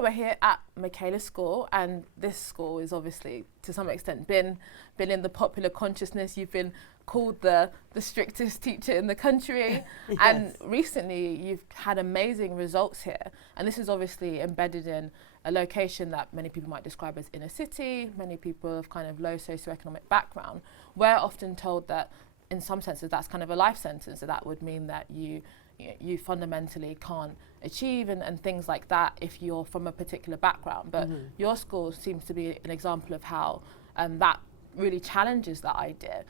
we're here at Michaela School, and this school is obviously to some extent been in the popular consciousness. You've been called the strictest teacher in the country. Yes. And recently you've had amazing results here, and this is obviously embedded in a location that many people might describe as inner city, many people of kind of low socioeconomic background. We're often told that in some senses that's kind of a life sentence, so that would mean that you fundamentally can't achieve and things like that if you're from a particular background. But your school seems to be an example of how that really challenges that idea.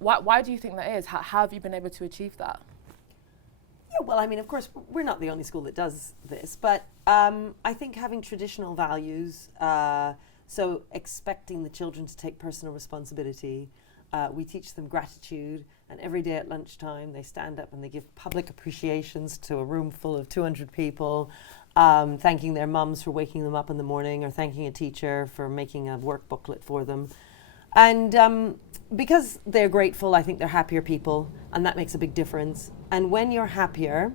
Why do you think that is? How have you been able to achieve that? Yeah, well, I mean, of course, we're not the only school that does this, but I think having traditional values, so expecting the children to take personal responsibility, we teach them gratitude, and every day at lunchtime they stand up and they give public appreciations to a room full of 200 people, thanking their mums for waking them up in the morning, or thanking a teacher for making a work booklet for them. And because they're grateful, I think they're happier people, and that makes a big difference. And when you're happier,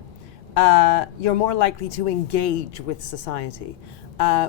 you're more likely to engage with society.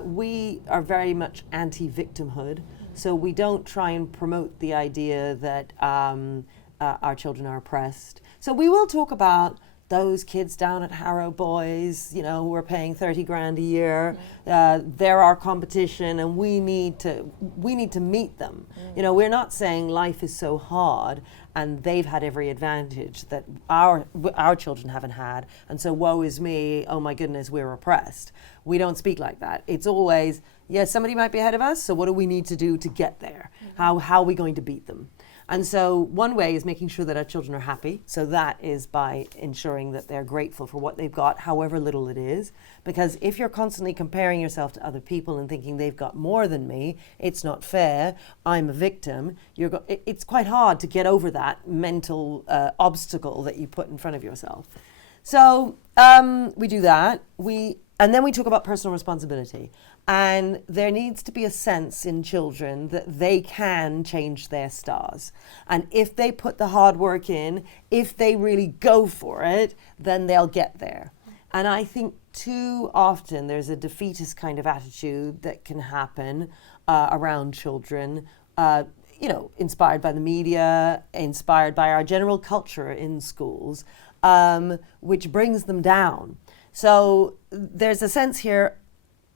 We are very much anti-victimhood, so we don't try and promote the idea that our children are oppressed. So we will talk about those kids down at Harrow Boys, you know, who are paying 30 grand a year. They're our competition, and we need to meet them. You know, we're not saying life is so hard and they've had every advantage that our children haven't had, and so woe is me, oh my goodness, we're oppressed. We don't speak like that. It's always, yes, somebody might be ahead of us, so what do we need to do to get there? How are we going to beat them? And so one way is making sure that our children are happy. So that is by ensuring that they're grateful for what they've got, however little it is. Because if you're constantly comparing yourself to other people and thinking they've got more than me, it's not fair, I'm a victim, it's quite hard to get over that mental obstacle that you put in front of yourself. So we do that. And then we talk about personal responsibility. And there needs to be a sense in children that they can change their stars. And if they put the hard work in, if they really go for it, then they'll get there. And I think too often there's a defeatist kind of attitude that can happen around children, you know, inspired by the media, inspired by our general culture in schools, which brings them down. So there's a sense here,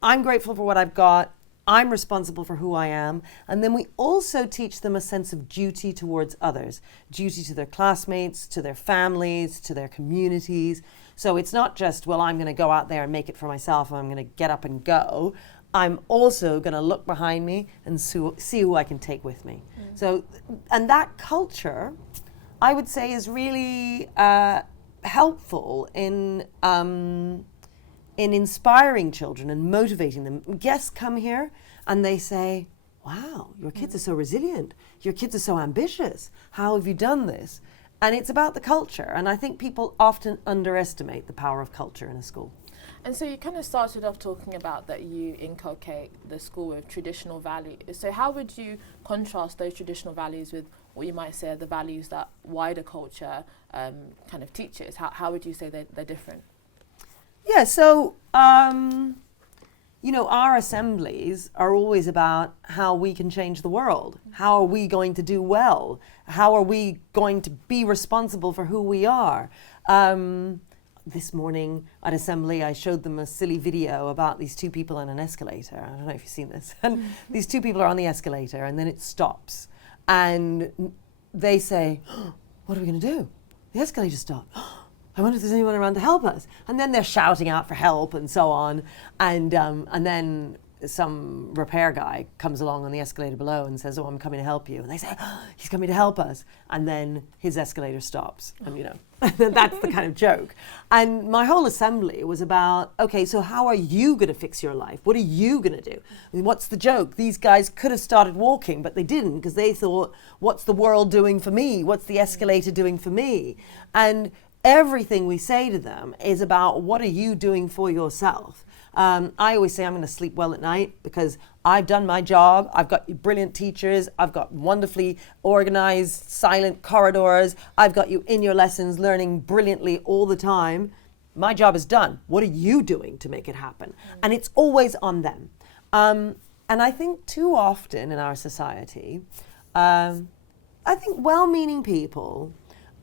I'm grateful for what I've got, I'm responsible for who I am, and then we also teach them a sense of duty towards others, duty to their classmates, to their families, to their communities. So it's not just, well, I'm going to go out there and make it for myself, and I'm going to get up and go. I'm also going to look behind me and see who I can take with me. So, and that culture, I would say, is really helpful in inspiring children and motivating them. Guests come here and they say, wow, your kids are so resilient. Your kids are so ambitious. How have you done this? And it's about the culture. And I think people often underestimate the power of culture in a school. And so you kind of started off talking about that you inculcate the school with traditional values. So how would you contrast those traditional values with what you might say are the values that wider culture kind of teaches? How would you say they're different? Yeah, so, you know, our assemblies are always about how we can change the world. How are we going to do well? How are we going to be responsible for who we are? This morning at assembly, I showed them a silly video about these two people on an escalator. I don't know if you've seen this. And these two people are on the escalator, and then it stops. And they say, oh, what are we going to do? The escalator stopped. I wonder if there's anyone around to help us. And then they're shouting out for help and so on. And then some repair guy comes along on the escalator below and says, oh, I'm coming to help you. And they say, oh, he's coming to help us. And then his escalator stops. And, you know, that's the kind of joke. And my whole assembly was about, okay, so how are you going to fix your life? What are you going to do? I mean, what's the joke? These guys could have started walking, but they didn't, because they thought, what's the world doing for me? What's the escalator doing for me? And everything we say to them is about, what are you doing for yourself? I always say I'm going to sleep well at night because I've done my job. I've got brilliant teachers. I've got wonderfully organized, silent corridors. I've got you in your lessons learning brilliantly all the time. my job is done. What are you doing to make it happen? And it's always on them. And I think too often in our society, I think well-meaning people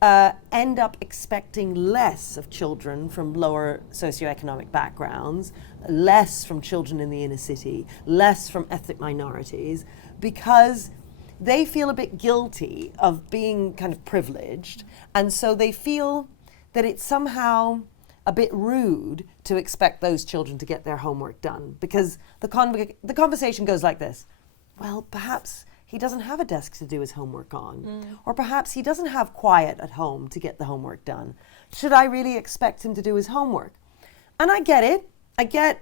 end up expecting less of children from lower socioeconomic backgrounds, less from children in the inner city, less from ethnic minorities, because they feel a bit guilty of being kind of privileged. And so they feel that it's somehow a bit rude to expect those children to get their homework done, because the conversation goes like this: well, perhaps he doesn't have a desk to do his homework on, or perhaps he doesn't have quiet at home to get the homework done. Should I really expect him to do his homework? And I get it,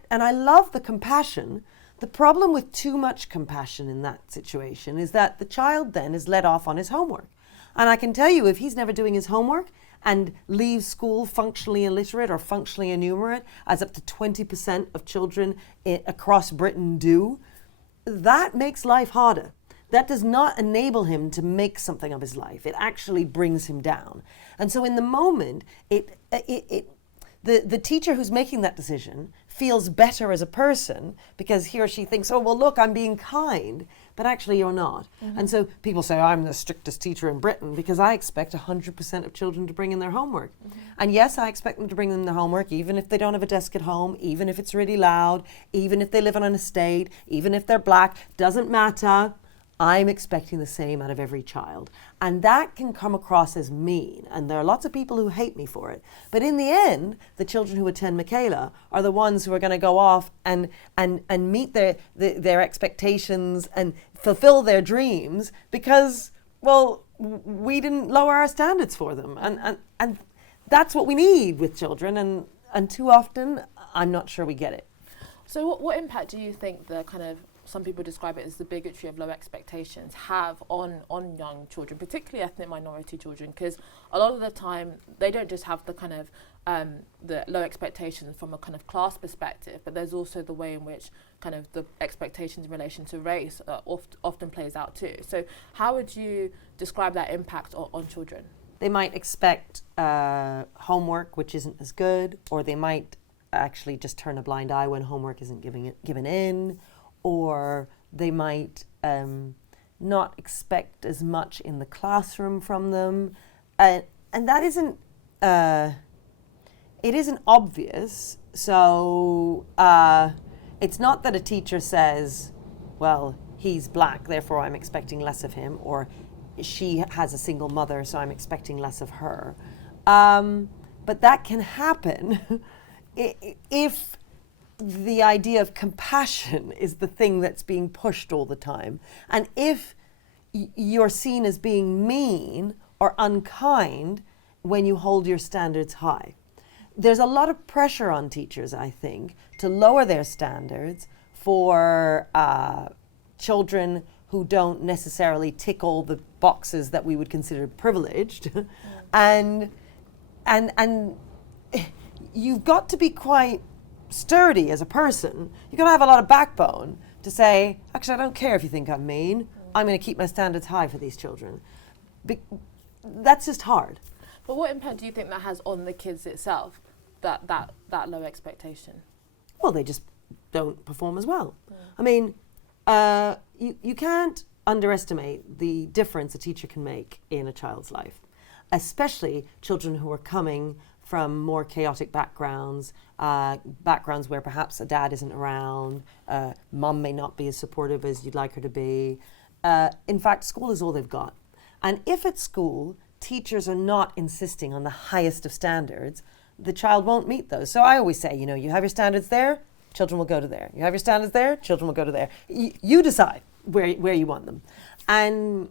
and I love the compassion. The problem with too much compassion in that situation is that the child then is let off on his homework. And I can tell you, if he's never doing his homework and leaves school functionally illiterate or functionally enumerate, as up to 20% of children across Britain do, that makes life harder. That does not enable him to make something of his life. It actually brings him down. And so in the moment, the teacher who's making that decision feels better as a person because he or she thinks, oh, well, look, I'm being kind, but actually you're not. And so people say, I'm the strictest teacher in Britain because I expect 100% of children to bring in their homework. And yes, I expect them to bring in their homework, even if they don't have a desk at home, even if it's really loud, even if they live on an estate, even if they're black, doesn't matter. I'm expecting the same out of every child. And that can come across as mean. And there are lots of people who hate me for it. But in the end, the children who attend Michaela are the ones who are going to go off and meet their expectations and fulfill their dreams because, well, we didn't lower our standards for them. And that's what we need with children. And too often, I'm not sure we get it. So what impact do you think the kind of, some people describe it as the bigotry of low expectations, have on young children, particularly ethnic minority children? Because a lot of the time they don't just have the kind of the low expectations from a kind of class perspective, but there's also the way in which kind of the expectations in relation to race often plays out too. So how would you describe that impact on children? They might expect homework which isn't as good, or they might actually just turn a blind eye when homework isn't given in, or they might not expect as much in the classroom from them. And that isn't, it isn't obvious. So it's not that a teacher says, well, he's black, therefore I'm expecting less of him, or she has a single mother, so I'm expecting less of her. But that can happen if the idea of compassion is the thing that's being pushed all the time. And if you're seen as being mean or unkind when you hold your standards high. There's a lot of pressure on teachers, I think, to lower their standards for children who don't necessarily tick all the boxes that we would consider privileged. And you've got to be quite sturdy as a person. You've got to have a lot of backbone to say, actually, I don't care if you think I'm mean. I'm going to keep my standards high for these children. That's just hard. But what impact do you think that has on the kids itself, that low expectation? Well, they just don't perform as well. I mean, you can't underestimate the difference a teacher can make in a child's life, especially children who are coming from more chaotic backgrounds, backgrounds where perhaps a dad isn't around, mum may not be as supportive as you'd like her to be. In fact, school is all they've got. And if at school, teachers are not insisting on the highest of standards, the child won't meet those. So I always say, you have your standards there, children will go to there. You have your standards there, children will go to there. You decide where you want them. And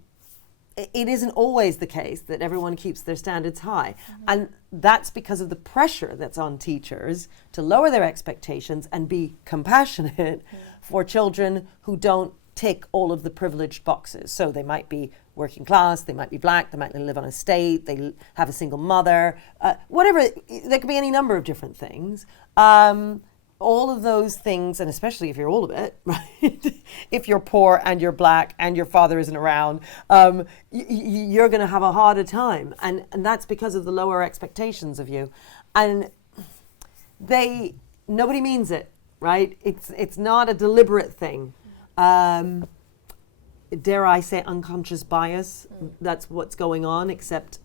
it isn't always the case that everyone keeps their standards high. And that's because of the pressure that's on teachers to lower their expectations and be compassionate for children who don't tick all of the privileged boxes. So they might be working class, they might be black, they might live on a estate, they have a single mother, whatever, there could be any number of different things. All of those things, and especially if you're all of it, right? If you're poor and you're black and your father isn't around, you're going to have a harder time. And that's because of the lower expectations of you. And nobody means it, right? It's not a deliberate thing. Dare I say unconscious bias? That's what's going on, except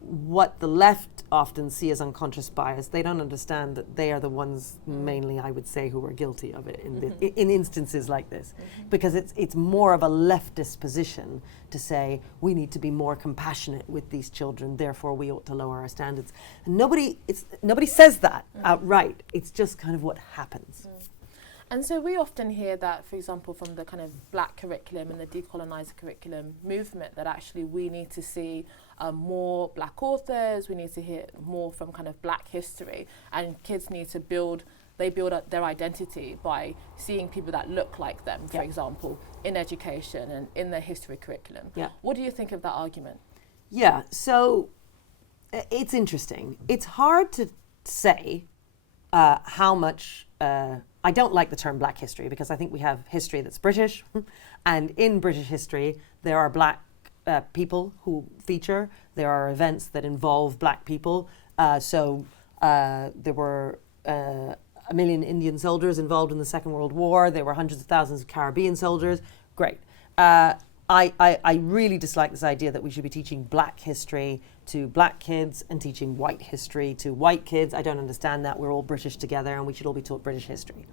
what the left often see as unconscious bias, they don't understand that they are the ones mainly, I would say, who are guilty of it in instances like this. Because it's more of a leftist position to say we need to be more compassionate with these children, therefore we ought to lower our standards. And nobody says that outright. It's just kind of what happens. And so we often hear that, for example, from the kind of black curriculum and the decolonizer curriculum movement, that actually we need to see more black authors, we need to hear more from kind of black history, and kids need to build up their identity by seeing people that look like them, for example, in education and in the history curriculum. What do you think of that argument? Yeah, so it's interesting. It's hard to say how much... I don't like the term black history because I think we have history that's British, and in British history there are black people who feature. There are events that involve black people. So there were 1 million Indian soldiers involved in the Second World War. There were hundreds of thousands of Caribbean soldiers. Great. I really dislike this idea that we should be teaching black history to black kids and teaching white history to white kids. I don't understand that. We're all British together and we should all be taught British history.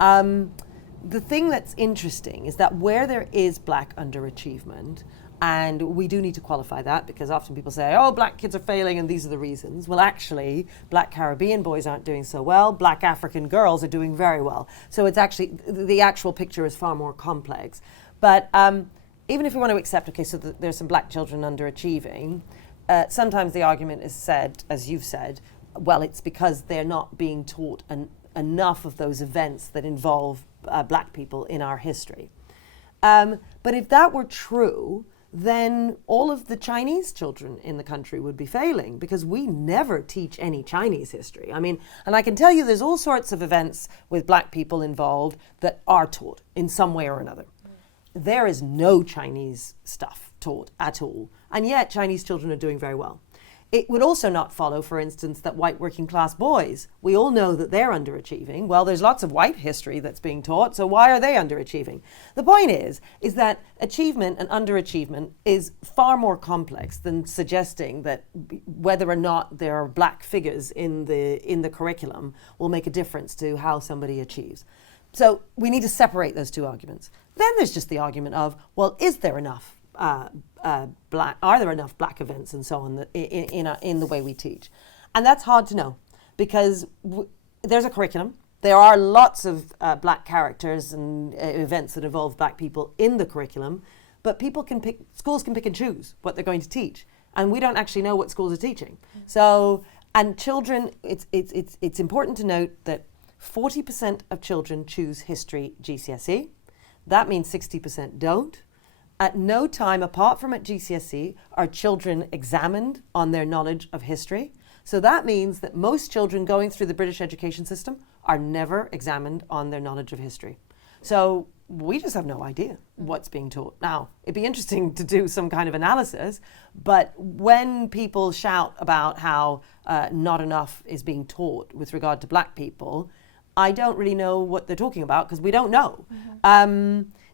The thing that's interesting is that where there is black underachievement, and we do need to qualify that because often people say, oh, black kids are failing and these are the reasons. Well, actually, black Caribbean boys aren't doing so well. Black African girls are doing very well. So it's actually, the actual picture is far more complex. But even if we want to accept, okay, so there's some black children underachieving, sometimes the argument is said, as you've said, well, it's because they're not being taught enough of those events that involve black people in our history. But if that were true, then all of the Chinese children in the country would be failing because we never teach any Chinese history. I mean, and I can tell you there's all sorts of events with black people involved that are taught in some way or another. There is no Chinese stuff taught at all, and yet Chinese children are doing very well. It would also not follow, for instance, that white working class boys, we all know that they're underachieving. Well, there's lots of white history that's being taught, so why are they underachieving? The point is that achievement and underachievement is far more complex than suggesting that whether or not there are black figures in the curriculum will make a difference to how somebody achieves. So we need to separate those two arguments. Then there's just the argument of, well, is there enough black? Are there enough black events and so on in the way we teach? And that's hard to know because there's a curriculum. There are lots of black characters and events that involve black people in the curriculum, but schools can pick and choose what they're going to teach, and we don't actually know what schools are teaching. So, and children, it's important to note that 40% of children choose history GCSE. That means 60% don't. At no time, apart from at GCSE, are children examined on their knowledge of history. So that means that most children going through the British education system are never examined on their knowledge of history. So we just have no idea what's being taught. Now, it'd be interesting to do some kind of analysis, but when people shout about how not enough is being taught with regard to black people, I don't really know what they're talking about because we don't know.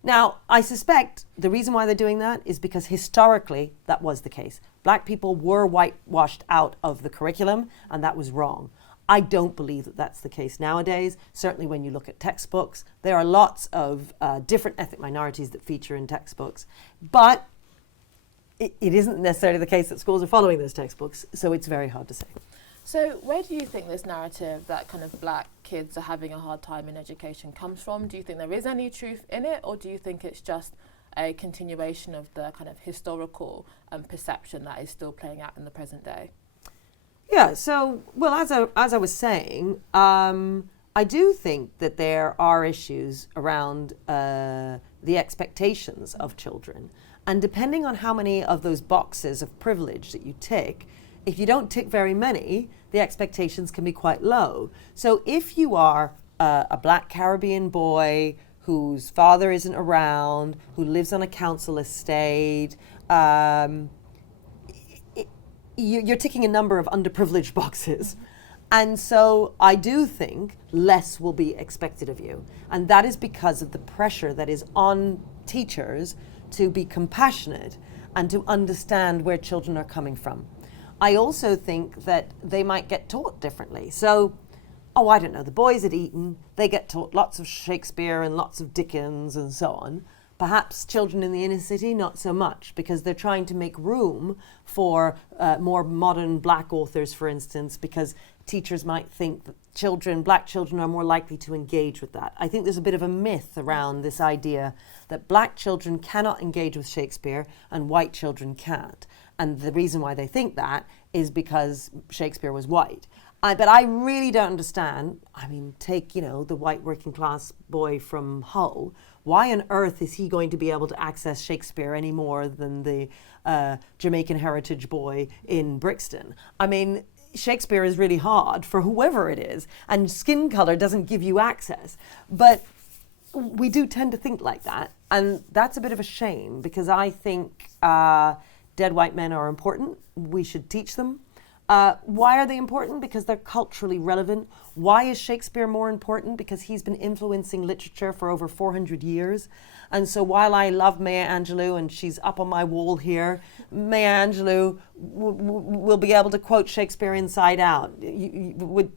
Now, I suspect the reason why they're doing that is because historically that was the case. Black people were whitewashed out of the curriculum, and that was wrong. I don't believe that that's the case nowadays. Certainly when you look at textbooks, there are lots of different ethnic minorities that feature in textbooks. But it isn't necessarily the case that schools are following those textbooks, so it's very hard to say. So where do you think this narrative that kind of black kids are having a hard time in education comes from? Do you think there is any truth in it, or do you think it's just a continuation of the kind of historical perception that is still playing out in the present day? Yeah, so, well, as I was saying, I do think that there are issues around the expectations of children. And depending on how many of those boxes of privilege that you tick, if you don't tick very many, the expectations can be quite low. So if you are a black Caribbean boy whose father isn't around, who lives on a council estate, you're ticking a number of underprivileged boxes. And so I do think less will be expected of you. And that is because of the pressure that is on teachers to be compassionate and to understand where children are coming from. I also think that they might get taught differently. So, I don't know, the boys at Eton, they get taught lots of Shakespeare and lots of Dickens and so on. Perhaps children in the inner city, not so much, because they're trying to make room for more modern black authors, for instance, because teachers might think that black children are more likely to engage with that. I think there's a bit of a myth around this idea that black children cannot engage with Shakespeare and white children can't. And the reason why they think that is because Shakespeare was white. But I really don't understand. I mean, take, the white working class boy from Hull. Why on earth is he going to be able to access Shakespeare any more than the Jamaican heritage boy in Brixton? I mean, Shakespeare is really hard for whoever it is, and skin color doesn't give you access. But we do tend to think like that, and that's a bit of a shame, because I think dead white men are important. We should teach them. Why are they important? Because they're culturally relevant. Why is Shakespeare more important? Because he's been influencing literature for over 400 years. And so while I love Maya Angelou, and she's up on my wall here, Maya Angelou will be able to quote Shakespeare inside out.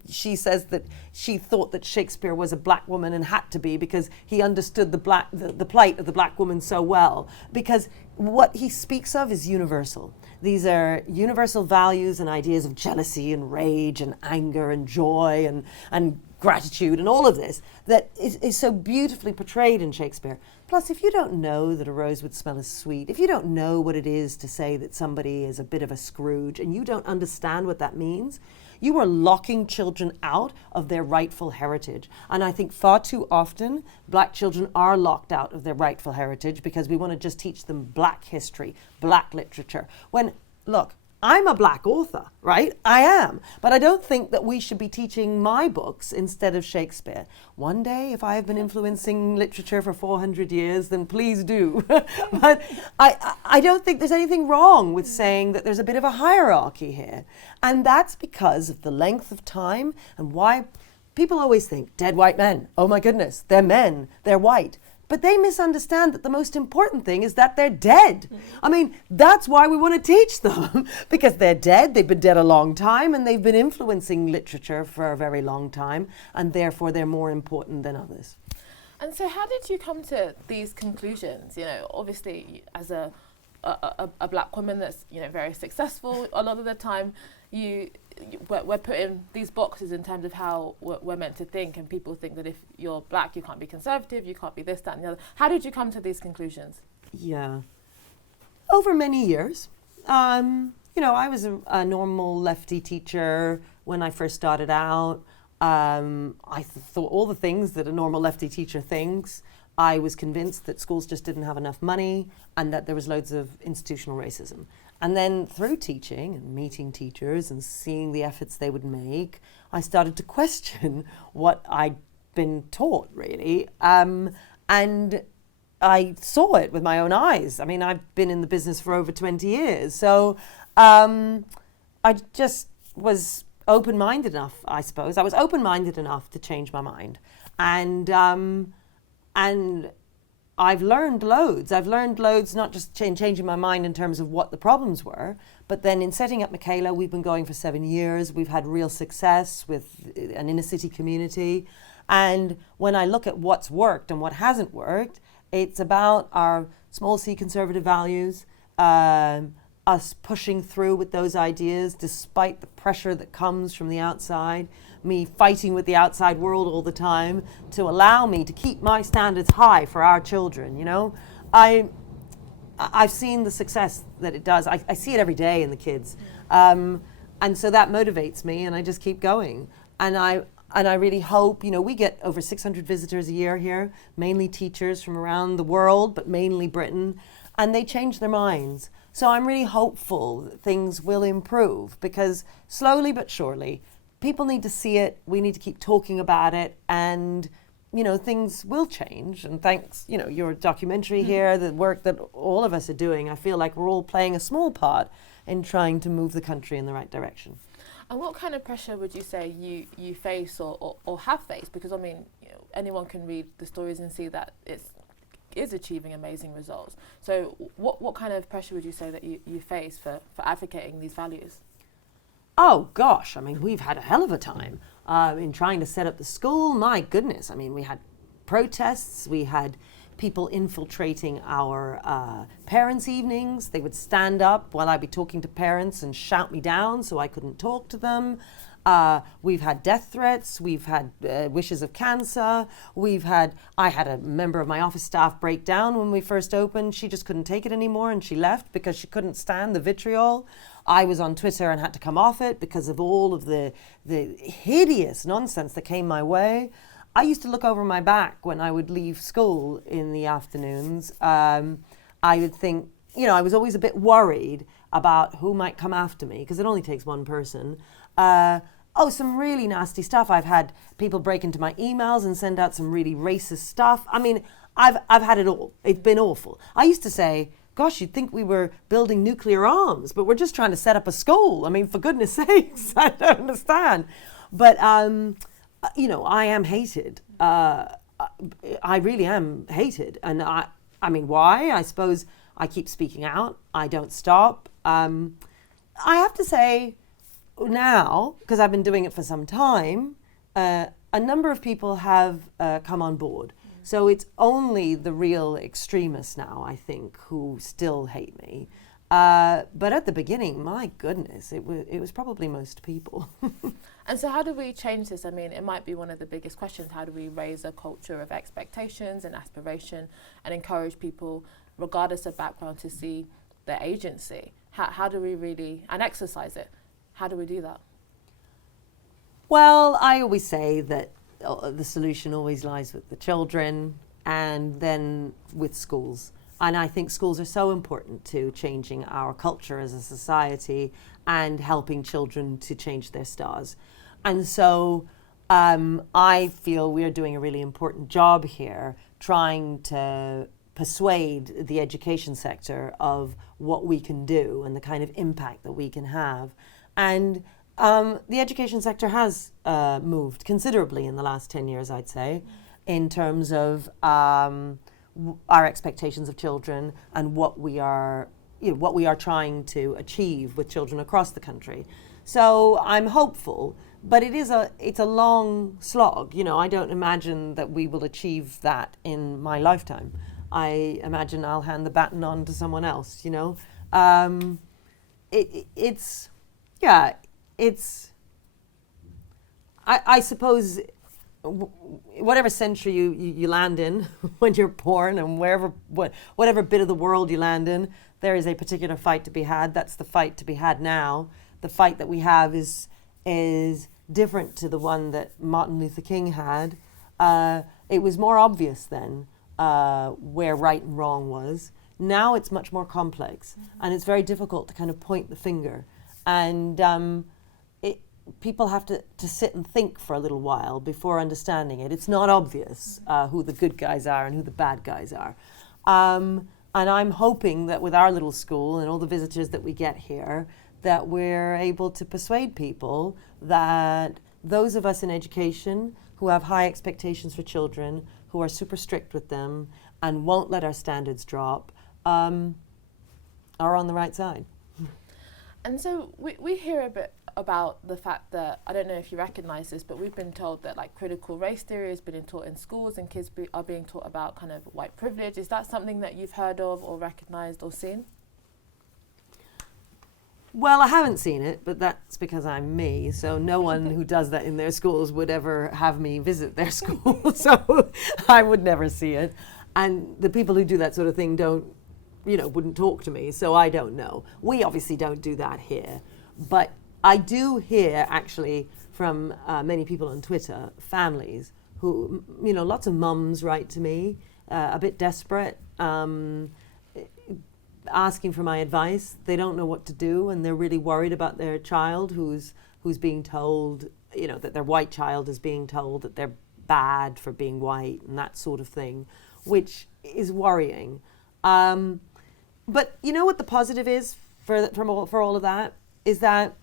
She says that she thought that Shakespeare was a black woman and had to be, because he understood the plight of the black woman so well. Because what he speaks of is universal. These are universal values and ideas of jealousy and rage and anger and joy and gratitude and all of this that is so beautifully portrayed in Shakespeare. Plus, if you don't know that a rose would smell as sweet, if you don't know what it is to say that somebody is a bit of a Scrooge, and you don't understand what that means, you are locking children out of their rightful heritage. And I think far too often, black children are locked out of their rightful heritage because we want to just teach them black history, black literature. When, look, I'm a black author, right? I am. But I don't think that we should be teaching my books instead of Shakespeare. One day, if I have been influencing literature for 400 years, then please do. But I don't think there's anything wrong with saying that there's a bit of a hierarchy here. And that's because of the length of time and why people always think, dead white men, oh my goodness, they're men, they're white. But they misunderstand that the most important thing is that they're dead. I mean, that's why we want to teach them, because they're dead, they've been dead a long time, and they've been influencing literature for a very long time, and therefore they're more important than others. And so how did you come to these conclusions? Obviously, as a black woman that's, very successful, a lot of the time we're put in these boxes in terms of how we're meant to think, and people think that if you're black, you can't be conservative, you can't be this, that, and the other. How did you come to these conclusions? Yeah. Over many years. I was a normal lefty teacher when I first started out. I thought all the things that a normal lefty teacher thinks. I was convinced that schools just didn't have enough money and that there was loads of institutional racism. And then through teaching and meeting teachers and seeing the efforts they would make, I started to question what I'd been taught, really. And I saw it with my own eyes. I mean, I've been in the business for over 20 years. So I just was open-minded enough, I suppose. I was open-minded enough to change my mind. And I've learned loads. I've learned loads, not just changing my mind in terms of what the problems were, but then in setting up Michaela, we've been going for 7 years. We've had real success with an inner city community. And when I look at what's worked and what hasn't worked, it's about our small c conservative values, us pushing through with those ideas despite the pressure that comes from the outside, me fighting with the outside world all the time to allow me to keep my standards high for our children, I've seen the success that it does. I see it every day in the kids. And so that motivates me, and I just keep going. And I really hope, we get over 600 visitors a year here, mainly teachers from around the world, but mainly Britain, and they change their minds. So I'm really hopeful that things will improve, because slowly but surely, people need to see it, we need to keep talking about it, and things will change. And thanks, your documentary here, the work that all of us are doing, I feel like we're all playing a small part in trying to move the country in the right direction. And what kind of pressure would you say you face or have faced? Because I mean, anyone can read the stories and see that it is achieving amazing results. So what kind of pressure would you say that you face for advocating these values? Oh gosh, I mean, we've had a hell of a time in trying to set up the school. My goodness, I mean, we had protests, we had people infiltrating our parents' evenings. They would stand up while I'd be talking to parents and shout me down so I couldn't talk to them. We've had death threats, we've had wishes of cancer, I had a member of my office staff break down when we first opened. She just couldn't take it anymore and she left because she couldn't stand the vitriol. I was on Twitter and had to come off it because of all of the hideous nonsense that came my way. I used to look over my back when I would leave school in the afternoons. I would think, I was always a bit worried about who might come after me because it only takes one person. Some really nasty stuff. I've had people break into my emails and send out some really racist stuff. I mean, I've had it all. It's been awful. I used to say, gosh, you'd think we were building nuclear arms, but we're just trying to set up a school. I mean, for goodness sakes, I don't understand. But, I am hated. I really am hated. And I mean, why? I suppose I keep speaking out. I don't stop. I have to say now, because I've been doing it for some time, a number of people have come on board. So it's only the real extremists now, I think, who still hate me. But at the beginning, my goodness, it was probably most people. And so how do we change this? I mean, it might be one of the biggest questions. How do we raise a culture of expectations and aspiration and encourage people, regardless of background, to see their agency? How do we really, and exercise it? How do we do that? Well, I always say that the solution always lies with the children and then with schools. And I think schools are so important to changing our culture as a society and helping children to change their stars. And so I feel we are doing a really important job here trying to persuade the education sector of what we can do and the kind of impact that we can have. And the education sector has moved considerably in the last 10 years, I'd say, in terms of our expectations of children and what we are trying to achieve with children across the country. So I'm hopeful, but it's a long slog. I don't imagine that we will achieve that in my lifetime. I imagine I'll hand the baton on to someone else. I suppose whatever century you land in when you're born and whatever bit of the world you land in, there is a particular fight to be had. That's the fight to be had now. The fight that we have is different to the one that Martin Luther King had. It was more obvious then where right and wrong was. Now it's much more complex, and it's very difficult to kind of point the finger. And people have to sit and think for a little while before understanding it. It's not obvious who the good guys are and who the bad guys are. And I'm hoping that with our little school and all the visitors that we get here, that we're able to persuade people that those of us in education who have high expectations for children, who are super strict with them and won't let our standards drop, are on the right side. And so we hear a bit about the fact that, I don't know if you recognise this, but we've been told that critical race theory has been taught in schools and kids are being taught about kind of white privilege. Is that something that you've heard of or recognised or seen? Well, I haven't seen it, but that's because I'm me. So no one who does that in their schools would ever have me visit their school. So I would never see it. And the people who do that sort of thing wouldn't talk to me. So I don't know. We obviously don't do that here. But I do hear actually from many people on Twitter, families who, lots of mums write to me, a bit desperate, asking for my advice. They don't know what to do, and they're really worried about their child who's being told, that their white child is being told that they're bad for being white and that sort of thing, which is worrying. But you know what the positive is for all of that is that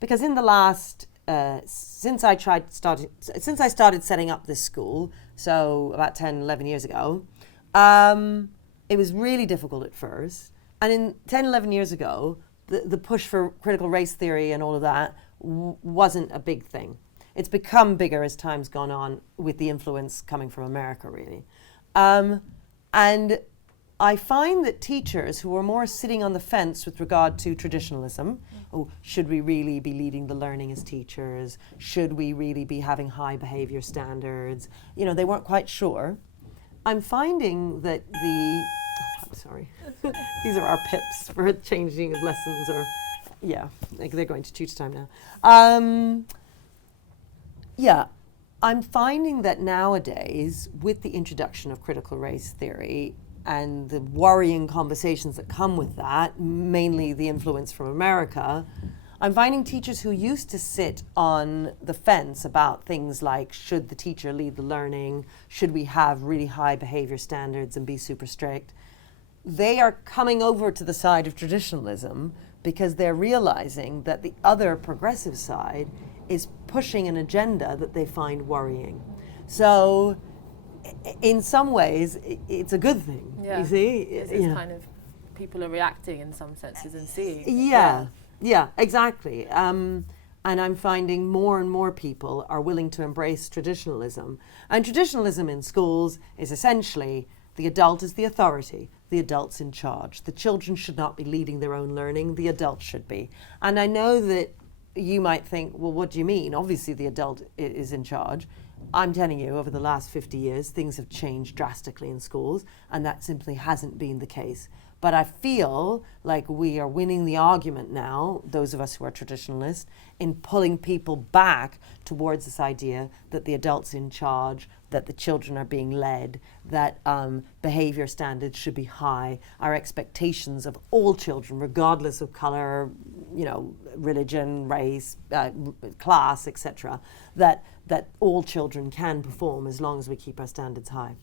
because in the last, since I started setting up this school, so about 10, 11 years ago, it was really difficult at first. And in 10, 11 years ago, the push for critical race theory and all of that wasn't a big thing. It's become bigger as time's gone on with the influence coming from America, really. And I find that teachers who are more sitting on the fence with regard to traditionalism, should we really be leading the learning as teachers? Should we really be having high behavior standards? You know, they weren't quite sure. I'm finding that I'm sorry. These are our pips for changing of lessons, or, yeah, like they're going to tutor time now. Yeah, I'm finding that nowadays, with the introduction of critical race theory and the worrying conversations that come with that, mainly the influence from America, I'm finding teachers who used to sit on the fence about things like, should the teacher lead the learning? Should we have really high behavior standards and be super strict? They are coming over to the side of traditionalism because they're realizing that the other progressive side is pushing an agenda that they find worrying. So in some ways, it's a good thing, you see? It's kind of, people are reacting in some senses and seeing. Yeah, exactly. And I'm finding more and more people are willing to embrace traditionalism. And traditionalism in schools is essentially the adult is the authority, the adult's in charge. The children should not be leading their own learning, the adult should be. And I know that you might think, well, what do you mean? Obviously the adult is in charge. I'm telling you, over the last 50 years, things have changed drastically in schools, and that simply hasn't been the case. But I feel like we are winning the argument now, those of us who are traditionalists, in pulling people back towards this idea that the adult's in charge, that the children are being led, that behavior standards should be high, our expectations of all children, regardless of color, you know, religion, race, class, etc., that all children can perform as long as we keep our standards high.